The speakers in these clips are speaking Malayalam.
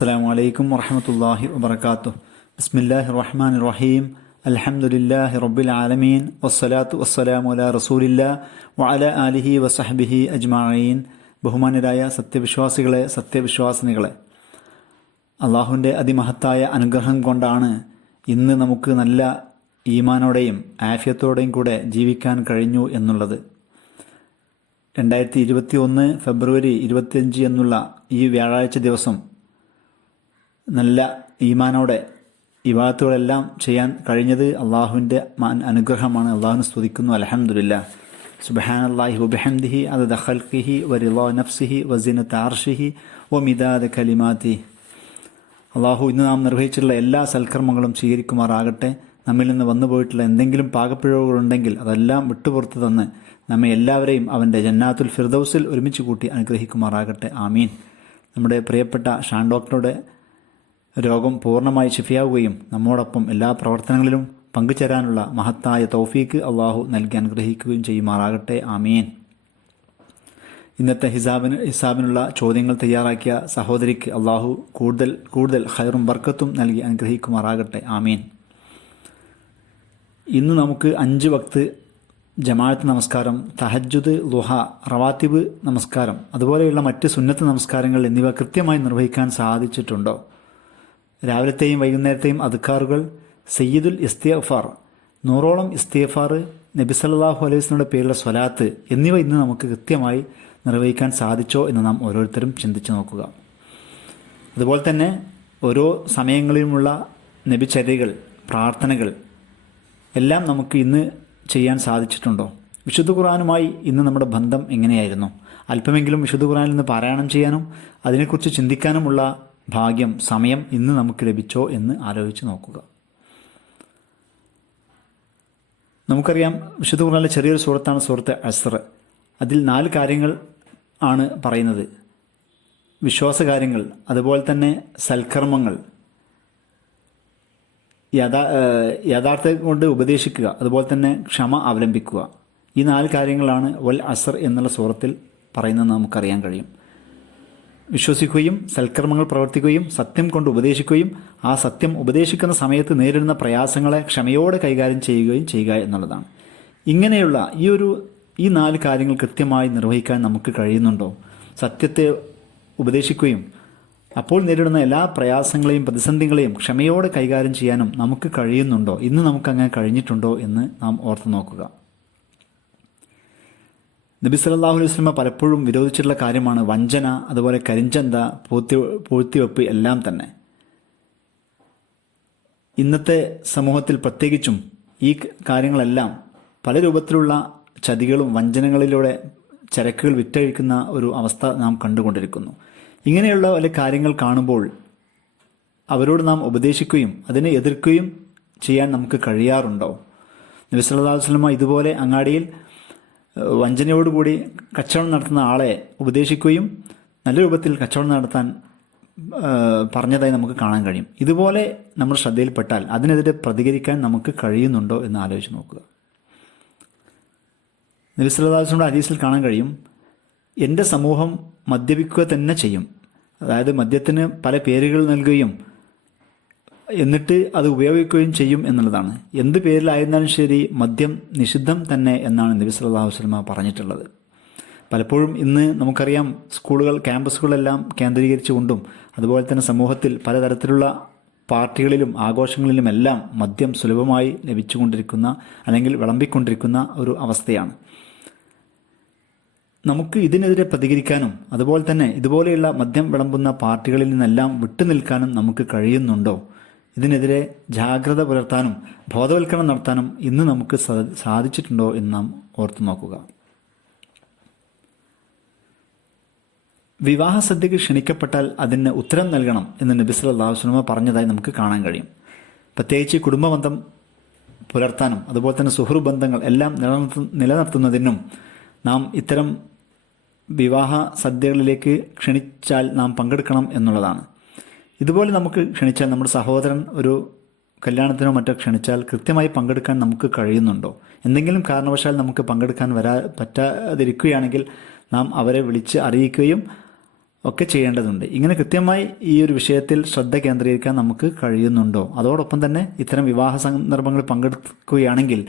അസ്സലാമു അലൈക്കും വറഹ്മത്തുള്ളാഹി വബറകാതുഹു. ബിസ്മില്ലാഹിർ റഹ്മാനിർ റഹീം. അൽഹംദുലില്ലാഹി റബ്ബിൽ ആലമീൻ വസ്സലാത്തു വസ്സലാമു അലാ റസൂലില്ലാഹി വഅലാ ആലിഹി വസഹ്ബിഹി അജ്മഈൻ. ബഹുമാന്യരായ സത്യവിശ്വാസികളെ, സത്യവിശ്വാസിനികളെ, അള്ളാഹുവിൻ്റെ അതിമഹത്തായ അനുഗ്രഹം കൊണ്ടാണ് ഇന്ന് നമുക്ക് നല്ല ഈമാനോടെയും ആഫിയത്തോടെയും കൂടെ ജീവിക്കാൻ കഴിഞ്ഞു എന്നുള്ളത്. 2021 ഫെബ്രുവരി 25 എന്നുള്ള ഈ വ്യാഴാഴ്ച ദിവസം നല്ല ഈമാനോടെ ഇബാദത്തുകളെല്ലാം ചെയ്യാൻ കഴിഞ്ഞത് അള്ളാഹുവിൻ്റെ അനുഗ്രഹമാണ്. അള്ളാഹുവിനെ സ്തുതിക്കുന്നു. അൽഹംദുലില്ലാ. സുബ്ഹാനല്ലാഹി വബിഹംദിഹി അദദ ഖൽഖിഹി വറിളാ നഫ്സിഹി വസിനത അർശിഹി വമിദാദ കലിമാതിഹി. അള്ളാഹു ഇന്ന് നാം നിർവഹിച്ചിട്ടുള്ള എല്ലാ സൽക്കർമ്മങ്ങളും സ്വീകരിക്കുമാറാകട്ടെ. നമ്മിൽ നിന്ന് വന്നുപോയിട്ടുള്ള എന്തെങ്കിലും പാകപ്പിഴവുകളുണ്ടെങ്കിൽ അതെല്ലാം വിട്ടുപുറത്തു തന്ന് നമ്മെ എല്ലാവരെയും അവൻ്റെ ജന്നാത്തുൽ ഫിർദൗസിൽ ഒരുമിച്ച് കൂട്ടി അനുഗ്രഹിക്കുമാറാകട്ടെ. ആമീൻ. നമ്മുടെ പ്രിയപ്പെട്ട ഷാൻ ഡോക്ടറുടെ രോഗം പൂർണ്ണമായി ശിഫയാവുകയും നമ്മോടൊപ്പം എല്ലാ പ്രവർത്തനങ്ങളിലും പങ്കുചേരാനുള്ള മഹത്തായ തൗഫീക്ക് അള്ളാഹു നൽകി അനുഗ്രഹിക്കുകയും ചെയ്യുമാറാകട്ടെ. ആമീൻ. ഇന്നത്തെ ഹിസാബിനുള്ള ചോദ്യങ്ങൾ തയ്യാറാക്കിയ സഹോദരിക്ക് അള്ളാഹു കൂടുതൽ ഖൈറും ബർക്കത്തും നൽകി അനുഗ്രഹിക്കുമാറാകട്ടെ. ആമീൻ. ഇന്ന് നമുക്ക് 5 വക്ത് ജമാഅത്ത് നമസ്കാരം, തഹജ്ജുദ്, ളുഹ, റവാത്തിബ് നമസ്കാരം, അതുപോലെയുള്ള മറ്റ് സുന്നത്ത് നമസ്കാരങ്ങൾ എന്നിവ കൃത്യമായി നിർവഹിക്കാൻ സാധിച്ചിട്ടുണ്ടോ? രാവിലത്തെയും വൈകുന്നേരത്തെയും അദ്കാറുകൾ, സയ്യിദുൽ ഇസ്തിഗ്ഫാർ, 100ഓളം ഇസ്തിഗ്ഫാർ, നബി സല്ലല്ലാഹു അലൈഹി വസല്ലമയുടെ പേരിലുള്ള സ്വലാത്ത് എന്നിവ ഇന്ന് നമുക്ക് കൃത്യമായി നിർവഹിക്കാൻ സാധിച്ചോ എന്ന് നാം ഓരോരുത്തരും ചിന്തിച്ചു നോക്കുക. അതുപോലെ തന്നെ ഓരോ സമയങ്ങളിലുമുള്ള നബിചര്യകൾ, പ്രാർത്ഥനകൾ എല്ലാം നമുക്ക് ഇന്ന് ചെയ്യാൻ സാധിച്ചിട്ടുണ്ടോ? വിശുദ്ധ ഖുർആനുമായി ഇന്ന് നമ്മുടെ ബന്ധം എങ്ങനെയായിരുന്നു? അല്പമെങ്കിലും വിശുദ്ധ ഖുർആനിൽ നിന്ന് പാരായണം ചെയ്യാനും അതിനെക്കുറിച്ച് ചിന്തിക്കാനുമുള്ള ഭാഗ്യം, സമയം ഇന്ന് നമുക്ക് ലഭിച്ചോ എന്ന് ആലോചിച്ച് നോക്കുക. നമുക്കറിയാം, വിശുദ്ധ ഖുർആനിലെ ചെറിയൊരു സൂറത്താണ് സൂറത്ത് അസ്ർ. അതിൽ 4 കാര്യങ്ങൾ ആണ് പറയുന്നത്. വിശ്വാസകാര്യങ്ങൾ, അതുപോലെ തന്നെ സൽക്കർമ്മങ്ങൾ, യഥാർത്ഥം കൊണ്ട് ഉപദേശിക്കുക, അതുപോലെ തന്നെ ക്ഷമ അവലംബിക്കുക. ഈ 4 കാര്യങ്ങളാണ് വൽ അസ്ർ എന്നുള്ള സൂറത്തിൽ പറയുന്നത് നമുക്കറിയാൻ കഴിയും. വിശ്വസിക്കുകയും സൽക്കർമ്മങ്ങൾ പ്രവർത്തിക്കുകയും സത്യം കൊണ്ട് ഉപദേശിക്കുകയും ആ സത്യം ഉപദേശിക്കുന്ന സമയത്ത് നേരിടുന്ന പ്രയാസങ്ങളെ ക്ഷമയോടെ കൈകാര്യം ചെയ്യുക എന്നുള്ളതാണ്. ഇങ്ങനെയുള്ള ഈ 4 കാര്യങ്ങൾ കൃത്യമായി നിർവഹിക്കാൻ നമുക്ക് കഴിയുന്നുണ്ടോ? സത്യത്തെ ഉപദേശിക്കുകയും അപ്പോൾ നേരിടുന്ന എല്ലാ പ്രയാസങ്ങളെയും പ്രതിസന്ധികളെയും ക്ഷമയോടെ കൈകാര്യം ചെയ്യാനും നമുക്ക് കഴിയുന്നുണ്ടോ? ഇന്ന് നമുക്കങ്ങനെ കഴിഞ്ഞിട്ടുണ്ടോ എന്ന് നാം ഓർത്തു നോക്കുക. നബി സല്ലല്ലാഹു അലൈഹി വസല്ലം പലപ്പോഴും വിരോധിച്ചിട്ടുള്ള കാര്യമാണ് വഞ്ചന, അതുപോലെ കരിഞ്ചന്ത, പൂഴ്ത്തിവെപ്പ് എല്ലാം തന്നെ. ഇന്നത്തെ സമൂഹത്തിൽ പ്രത്യേകിച്ചും ഈ കാര്യങ്ങളെല്ലാം പല രൂപത്തിലുള്ള ചതികളും വഞ്ചനകളിലൂടെ ചരക്കുകൾ വിറ്റഴിക്കുന്ന ഒരു അവസ്ഥ നാം കണ്ടുകൊണ്ടിരിക്കുന്നു. ഇങ്ങനെയുള്ള വല്ല കാര്യങ്ങൾ കാണുമ്പോൾ അവരോട് നാം ഉപദേശിക്കുകയും അതിനെ എതിർക്കുകയും ചെയ്യാൻ നമുക്ക് കഴിയാറുണ്ടോ? നബി സല്ലല്ലാഹു അലൈഹി വസല്ലം ഇതുപോലെ അങ്ങാടിയിൽ വഞ്ചനയോടുകൂടി കച്ചവടം നടത്തുന്ന ആളെ ഉപദേശിക്കുകയും നല്ല രൂപത്തിൽ കച്ചവടം നടത്താൻ പറഞ്ഞതായി നമുക്ക് കാണാൻ കഴിയും. ഇതുപോലെ നമ്മൾ ശ്രദ്ധയിൽപ്പെട്ടാൽ അതിനെതിരെ പ്രതികരിക്കാൻ നമുക്ക് കഴിയുന്നുണ്ടോ എന്ന് ആലോചിച്ച് നോക്കുക. നബി സല്ലല്ലാഹു അലൈഹി വസല്ലം ഹദീസിൽ കാണാൻ കഴിയും, എൻ്റെ സമൂഹം മദ്യപിക്കുക തന്നെ ചെയ്യും. അതായത് മദ്യത്തിന് പല പേരുകൾ നൽകുകയും എന്നിട്ട് അത് ഉപയോഗിക്കുകയും ചെയ്യും എന്നുള്ളതാണ്. എന്ത് പേരിലായിരുന്നാലും ശരി മദ്യം നിഷിദ്ധം തന്നെ എന്നാണ് നബി സല്ലല്ലാഹു അലൈഹി വസല്ലം പറഞ്ഞിട്ടുള്ളത്. പലപ്പോഴും ഇന്ന് നമുക്കറിയാം, സ്കൂളുകൾ, ക്യാമ്പസുകളെല്ലാം കേന്ദ്രീകരിച്ചുകൊണ്ടും അതുപോലെ തന്നെ സമൂഹത്തിൽ പലതരത്തിലുള്ള പാർട്ടികളിലും ആഘോഷങ്ങളിലുമെല്ലാം മദ്യം സുലഭമായി ലഭിച്ചുകൊണ്ടിരിക്കുന്ന അല്ലെങ്കിൽ വിളമ്പിക്കൊണ്ടിരിക്കുന്ന ഒരു അവസ്ഥയാണ്. നമുക്ക് ഇതിനെതിരെ പ്രതികരിക്കാനും അതുപോലെ തന്നെ ഇതുപോലെയുള്ള മദ്യം വിളമ്പുന്ന പാർട്ടികളിൽ നിന്നെല്ലാം വിട്ടുനിൽക്കാനും നമുക്ക് കഴിയുന്നുണ്ടോ? ഇതിനെതിരെ ജാഗ്രത പുലർത്താനും ബോധവൽക്കരണം നടത്താനും ഇന്ന് നമുക്ക് സാധിച്ചിട്ടുണ്ടോ എന്ന് നാം ഓർത്തു നോക്കുക. വിവാഹ സദ്യക്ക് ക്ഷണിക്കപ്പെട്ടാൽ അതിന് ഉത്തരം നൽകണം എന്ന് നബി സല്ലല്ലാഹു അലൈഹി വസല്ലം പറഞ്ഞതായി നമുക്ക് കാണാൻ കഴിയും. പ്രത്യേകിച്ച് കുടുംബബന്ധം പുലർത്താനും അതുപോലെ തന്നെ സുഹൃബന്ധങ്ങൾ എല്ലാം നിലനിർത്തുന്നതിനും നാം ഇത്തരം വിവാഹ സദ്യകളിലേക്ക് ക്ഷണിച്ചാൽ നാം പങ്കെടുക്കണം എന്നുള്ളതാണ്. ഇതുപോലെ നമുക്ക് ക്ഷണിച്ചാൽ, നമ്മുടെ സഹോദരൻ ഒരു കല്യാണത്തിനോ മറ്റോ ക്ഷണിച്ചാൽ കൃത്യമായി പങ്കെടുക്കാൻ നമുക്ക് കഴിയുന്നുണ്ടോ? എന്തെങ്കിലും കാരണവശാൽ നമുക്ക് പങ്കെടുക്കാൻ പറ്റാതിരിക്കുകയാണെങ്കിൽ നാം അവരെ വിളിച്ച് അറിയിക്കുകയും ഒക്കെ ചെയ്യേണ്ടതുണ്ട്. ഇങ്ങനെ കൃത്യമായി ഈ ഒരു വിഷയത്തിൽ ശ്രദ്ധ കേന്ദ്രീകരിക്കാൻ നമുക്ക് കഴിയുന്നുണ്ടോ? അതോടൊപ്പം തന്നെ ഇത്തരം വിവാഹ സന്ദർഭങ്ങളിൽ പങ്കെടുക്കുകയാണെങ്കിൽ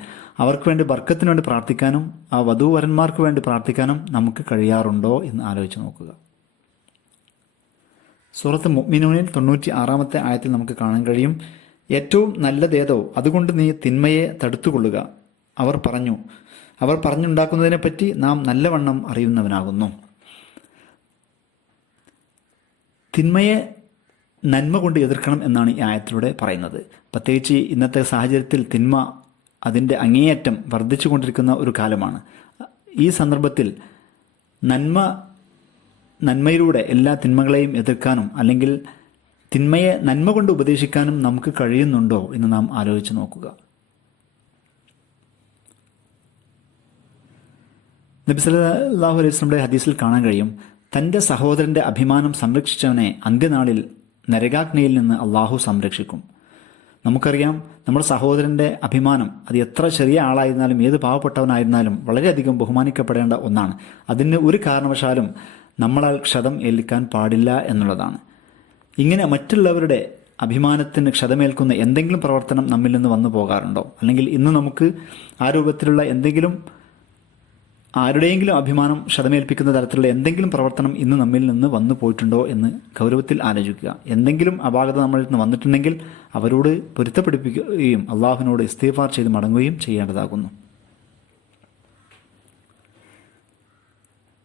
അവർക്ക് വേണ്ടി ബർക്കത്തിന് വേണ്ടി പ്രാർത്ഥിക്കാനും ആ വധൂവരന്മാർക്ക് വേണ്ടി പ്രാർത്ഥിക്കാനും നമുക്ക് കഴിയാറുണ്ടോ എന്ന് ആലോചിച്ച് നോക്കുക. സൂറത്ത് മുഅ്മിനൂനിൽ 96-ാമത്തെ ആയത്തിൽ നമുക്ക് കാണാൻ കഴിയും, ഏറ്റവും നല്ലതേതോ അതുകൊണ്ട് നീ തിന്മയെ തടുത്തുകൊള്ളുക. അവർ പറഞ്ഞുണ്ടാക്കുന്നതിനെപ്പറ്റി നാം നല്ലവണ്ണം അറിയുന്നവനാകുന്നു. തിന്മയെ നന്മ കൊണ്ട് എതിർക്കണം എന്നാണ് ഈ ആയത്തിലൂടെ പറയുന്നത്. പ്രത്യേകിച്ച് ഇന്നത്തെ സാഹചര്യത്തിൽ തിന്മ അതിൻ്റെ അങ്ങേയറ്റം വർദ്ധിച്ചു കൊണ്ടിരിക്കുന്ന ഒരു കാലമാണ്. ഈ സന്ദർഭത്തിൽ നന്മയിലൂടെ എല്ലാ തിന്മകളെയും എതിർക്കാനും അല്ലെങ്കിൽ തിന്മയെ നന്മ കൊണ്ട് ഉപദേശിക്കാനും നമുക്ക് കഴിയുന്നുണ്ടോ എന്ന് നാം ആലോചിച്ച് നോക്കുക. നബി സല്ലല്ലാഹു അലൈഹി വസല്ലമയുടെ ഹദീസിൽ കാണാൻ കഴിയും, തൻ്റെ സഹോദരൻ്റെ അഭിമാനം സംരക്ഷിച്ചവനെ അന്ത്യനാളിൽ നരകാഗ്നിയിൽ നിന്ന് അള്ളാഹു സംരക്ഷിക്കും. നമുക്കറിയാം, നമ്മുടെ സഹോദരൻ്റെ അഭിമാനം അത് എത്ര ചെറിയ ആളായിരുന്നാലും ഏത് പാവപ്പെട്ടവനായിരുന്നാലും വളരെയധികം ബഹുമാനിക്കപ്പെടേണ്ട ഒന്നാണ്. അതിന് ഒരു കാരണവശാലും നമ്മളാൽ ക്ഷതം ഏൽക്കാൻ പാടില്ല എന്നുള്ളതാണ്. ഇങ്ങനെ മറ്റുള്ളവരുടെ അഭിമാനത്തിന് ക്ഷതമേൽക്കുന്ന എന്തെങ്കിലും പ്രവർത്തനം നമ്മിൽ നിന്ന് വന്നു പോകാറുണ്ടോ? അല്ലെങ്കിൽ ഇന്ന് നമുക്ക് ആ രൂപത്തിലുള്ള ആരുടെയെങ്കിലും അഭിമാനം ക്ഷതമേൽപ്പിക്കുന്ന തരത്തിലുള്ള എന്തെങ്കിലും പ്രവർത്തനം ഇന്ന് നമ്മിൽ നിന്ന് വന്നു പോയിട്ടുണ്ടോ എന്ന് ഗൗരവത്തിൽ ആലോചിക്കുക. എന്തെങ്കിലും അപാകത നമ്മളിൽ നിന്ന് വന്നിട്ടുണ്ടെങ്കിൽ അവരോട് പൊരുത്തപ്പെടുപ്പിക്കുകയും അള്ളാഹുവിനോട് ഇസ്തിഗ്ഫാർ ചെയ്ത് മടങ്ങുകയും ചെയ്യേണ്ടതാകുന്നു.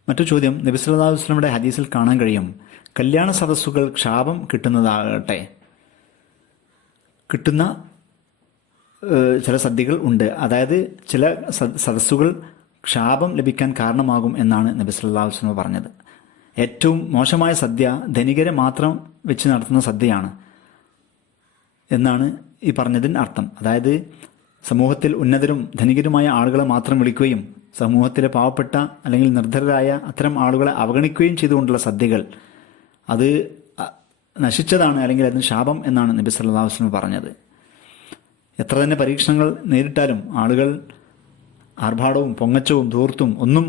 മറ്റു ചോദ്യം, നബി സല്ലല്ലാഹു അലൈഹി വസല്ലമയുടെ ഹദീസിൽ കാണാൻ കഴിയും, കല്യാണ സദസ്സുകൾ ക്ഷാപം കിട്ടുന്ന ചില സദ്യകൾ ഉണ്ട്. അതായത് ചില സദസ്സുകൾ ക്ഷാപം ലഭിക്കാൻ കാരണമാകും എന്നാണ് നബി സല്ലല്ലാഹു അലൈഹി വസല്ലം പറഞ്ഞത്. ഏറ്റവും മോശമായ സദ്യ ധനികരെ മാത്രം വെച്ച് നടത്തുന്ന സദ്യയാണ് എന്നാണ് ഈ പറഞ്ഞതിന് അർത്ഥം. അതായത് സമൂഹത്തിൽ ഉന്നതരും ധനികരുമായ ആളുകളെ മാത്രം വിളിക്കുകയും സമൂഹത്തിലെ പാവപ്പെട്ട അല്ലെങ്കിൽ നിർധരരായ അത്തരം ആളുകളെ അവഗണിക്കുകയും ചെയ്തുകൊണ്ടുള്ള സദ്യകൾ അത് നശിച്ചതാണ്, അല്ലെങ്കിൽ അതിന് ശാപം എന്നാണ് നബി സല്ലല്ലാഹു അലൈഹി വസല്ലം പറഞ്ഞത്. എത്ര തന്നെ പരീക്ഷണങ്ങൾ നേരിട്ടാലും ആളുകൾ ആർഭാടവും പൊങ്ങച്ചവും ധൂർത്തും ഒന്നും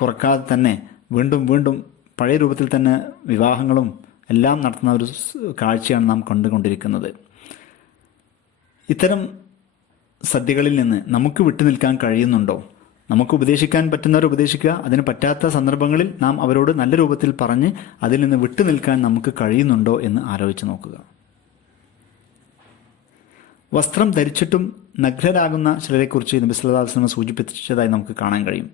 കുറക്കാതെ തന്നെ വീണ്ടും വീണ്ടും പഴയ രൂപത്തിൽ തന്നെ വിവാഹങ്ങളും എല്ലാം നടത്തുന്ന ഒരു കാഴ്ചയാണ് നാം കണ്ടുകൊണ്ടിരിക്കുന്നത്. ഇത്തരം സദ്യകളിൽ നിന്ന് നമുക്ക് വിട്ടുനിൽക്കാൻ കഴിയുന്നുണ്ടോ? നമുക്ക് ഉപദേശിക്കാൻ പറ്റുന്നവർ ഉപദേശിക്കുക, അതിന് പറ്റാത്ത സന്ദർഭങ്ങളിൽ നാം അവരോട് നല്ല രൂപത്തിൽ പറഞ്ഞ് അതിൽ നിന്ന് വിട്ടുനിൽക്കാൻ നമുക്ക് കഴിയുന്നുണ്ടോ എന്ന് ആലോചിച്ച് നോക്കുക. വസ്ത്രം ധരിച്ചിട്ടും നഗ്നരാകുന്ന ചിലരെക്കുറിച്ച് നബി സല്ലല്ലാഹു അലൈഹി വസല്ലം സൂചിപ്പിച്ചതായി നമുക്ക് കാണാൻ കഴിയും.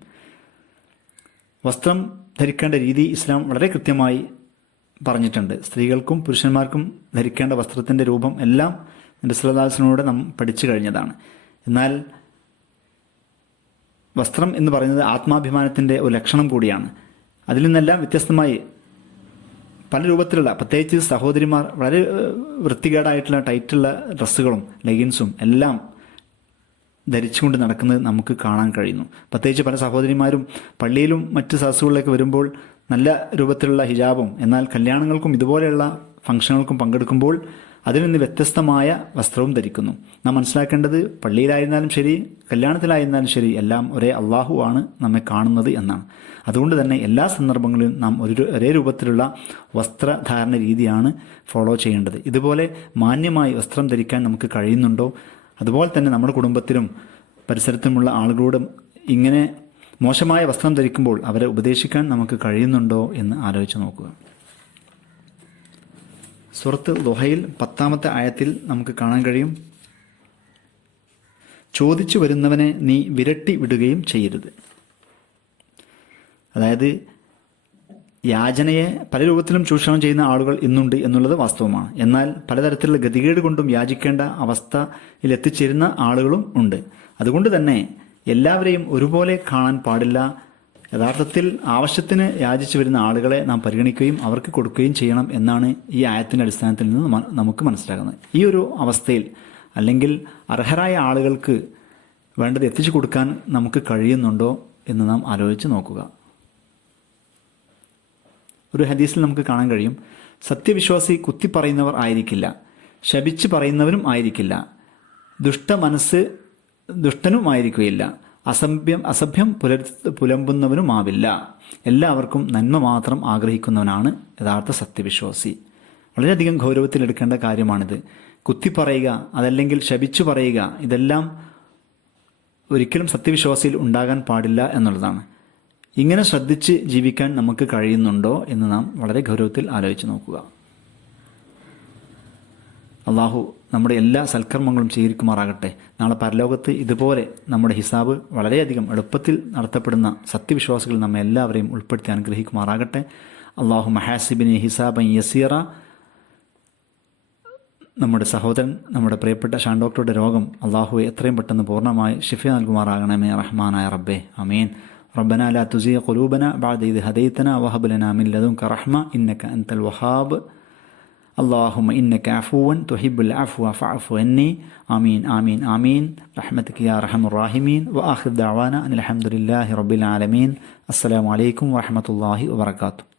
വസ്ത്രം ധരിക്കേണ്ട രീതി ഇസ്ലാം വളരെ കൃത്യമായി പറഞ്ഞിട്ടുണ്ട്. സ്ത്രീകൾക്കും പുരുഷന്മാർക്കും ധരിക്കേണ്ട വസ്ത്രത്തിൻ്റെ രൂപം എല്ലാം നബി സല്ലല്ലാഹു അലൈഹി വസല്ലമയോട് നാം പഠിച്ചു കഴിഞ്ഞതാണ്. എന്നാൽ വസ്ത്രം എന്ന് പറയുന്നത് ആത്മാഭിമാനത്തിൻ്റെ ഒരു ലക്ഷണം കൂടിയാണ്. അതിൽ നിന്നെല്ലാം വ്യത്യസ്തമായി പല രൂപത്തിലുള്ള, പ്രത്യേകിച്ച് സഹോദരിമാർ വളരെ വൃത്തികേടായിട്ടുള്ള ടൈറ്റുള്ള ഡ്രസ്സുകളും ലെഗിൻസും എല്ലാം ധരിച്ചുകൊണ്ട് നടക്കുന്നത് നമുക്ക് കാണാൻ കഴിയുന്നു. പ്രത്യേകിച്ച് പല സഹോദരിമാരും പള്ളിയിലും മറ്റ് സദസ്സുകളിലേക്ക് വരുമ്പോൾ നല്ല രൂപത്തിലുള്ള ഹിജാബും, എന്നാൽ കല്യാണങ്ങൾക്കും ഇതുപോലെയുള്ള ഫംഗ്ഷനുകൾക്കും പങ്കെടുക്കുമ്പോൾ അതിൽ നിന്ന് വ്യത്യസ്തമായ വസ്ത്രവും ധരിക്കുന്നു. നാം മനസ്സിലാക്കേണ്ടത് പള്ളിയിലായിരുന്നാലും ശരി കല്യാണത്തിലായിരുന്നാലും ശരി എല്ലാം ഒരേ അള്ളാഹു ആണ് നമ്മെ കാണുന്നത് എന്നാണ്. അതുകൊണ്ട് തന്നെ എല്ലാ സന്ദർഭങ്ങളിലും നാം ഒരേ രൂപത്തിലുള്ള വസ്ത്രധാരണ രീതിയാണ് ഫോളോ ചെയ്യേണ്ടത്. ഇതുപോലെ മാന്യമായി വസ്ത്രം ധരിക്കാൻ നമുക്ക് കഴിയുന്നുണ്ടോ? അതുപോലെ തന്നെ നമ്മുടെ കുടുംബത്തിലും പരിസരത്തുമുള്ള ആളുകളോടും ഇങ്ങനെ മോശമായ വസ്ത്രം ധരിക്കുമ്പോൾ അവരെ ഉപദേശിക്കാൻ നമുക്ക് കഴിയുന്നുണ്ടോ എന്ന് ആലോചിച്ച് നോക്കുക. സൂറത്ത് ദുഹയിൽ 10-ാമത്തെ ആയത്തിൽ നമുക്ക് കാണാൻ കഴിയും, ചോദിച്ചു വരുന്നവനെ നീ വിരട്ടി വിടുകയും ചെയ്യരുത്. അതായത് യാചനയെ പല രൂപത്തിലും ചൂഷണം ചെയ്യുന്ന ആളുകൾ ഇന്നുണ്ട് എന്നുള്ളത് വാസ്തവമാണ്. എന്നാൽ പലതരത്തിലുള്ള ഗതികേട് കൊണ്ടും യാചിക്കേണ്ട അവസ്ഥയിൽ എത്തിച്ചേരുന്ന ആളുകളും ഉണ്ട്. അതുകൊണ്ട് തന്നെ എല്ലാവരെയും ഒരുപോലെ കാണാൻ പാടില്ല. യഥാർത്ഥത്തിൽ ആവശ്യത്തിന് യാചിച്ചു വരുന്ന ആളുകളെ നാം പരിഗണിക്കുകയും അവർക്ക് കൊടുക്കുകയും ചെയ്യണം എന്നാണ് ഈ ആയത്തിൻ്റെ അടിസ്ഥാനത്തിൽ നിന്ന് നമുക്ക് മനസ്സിലാകുന്നത്. ഈ ഒരു അവസ്ഥയിൽ അല്ലെങ്കിൽ അർഹരായ ആളുകൾക്ക് വേണ്ടത് എത്തിച്ചു കൊടുക്കാൻ നമുക്ക് കഴിയുന്നുണ്ടോ എന്ന് നാം ആലോചിച്ച് നോക്കുക. ഒരു ഹദീസിൽ നമുക്ക് കാണാൻ കഴിയും, സത്യവിശ്വാസി കുത്തി പറയുന്നവർ ആയിരിക്കില്ല, ശപിച്ച് പറയുന്നവരും ആയിരിക്കില്ല, ദുഷ്ടനും ആയിരിക്കുകയില്ല, അസഭ്യം പുലമ്പുന്നവനുമാവില്ല. എല്ലാവർക്കും നന്മ മാത്രം ആഗ്രഹിക്കുന്നവനാണ് യഥാർത്ഥ സത്യവിശ്വാസി. വളരെയധികം ഗൗരവത്തിലെടുക്കേണ്ട കാര്യമാണിത്. കുത്തിപ്പറയുക, അതല്ലെങ്കിൽ ശപിച്ചു പറയുക, ഇതെല്ലാം ഒരിക്കലും സത്യവിശ്വാസിയിൽ ഉണ്ടാകാൻ പാടില്ല എന്നുള്ളതാണ്. ഇങ്ങനെ ശ്രദ്ധിച്ച് ജീവിക്കാൻ നമുക്ക് കഴിയുന്നുണ്ടോ എന്ന് നാം വളരെ ഗൗരവത്തിൽ ആലോചിച്ച് നോക്കുക. അള്ളാഹു നമ്മുടെ എല്ലാ സൽക്കർമ്മങ്ങളും സ്വീകരിക്കുമാറാകട്ടെ. നാളെ പരലോകത്ത് ഇതുപോലെ നമ്മുടെ ഹിസാബ് വളരെയധികം എളുപ്പത്തിൽ നടത്തപ്പെടുന്ന സത്യവിശ്വാസികൾ നമ്മെ എല്ലാവരെയും ഉൾപ്പെടുത്തി അനുഗ്രഹിക്കുമാറാകട്ടെ. അള്ളാഹു മഹാസിബിനെ ഹിസാബൻ യസീറ. നമ്മുടെ സഹോദരൻ, നമ്മുടെ പ്രിയപ്പെട്ട ഷാൻ ഡോക്ടറുടെ രോഗം അള്ളാഹുവെ എത്രയും പെട്ടെന്ന് പൂർണ്ണമായി ഷിഫ നൽകുമാറാകണമേ റഹ്മാനായ റബ്ബേ. അമീൻ. ربنا لا تزغ قلوبنا بعد إذ هديتنا وهب لنا من لدنك رحمة إنك أنت الوهاب. اللهم إنك عفو تحب العفو فاعف عني. آمين آمين آمين رحمتك يا أرحم الراحمين. وآخر دعوانا أن الحمد لله رب العالمين. السلام عليكم ورحمة الله وبركاته.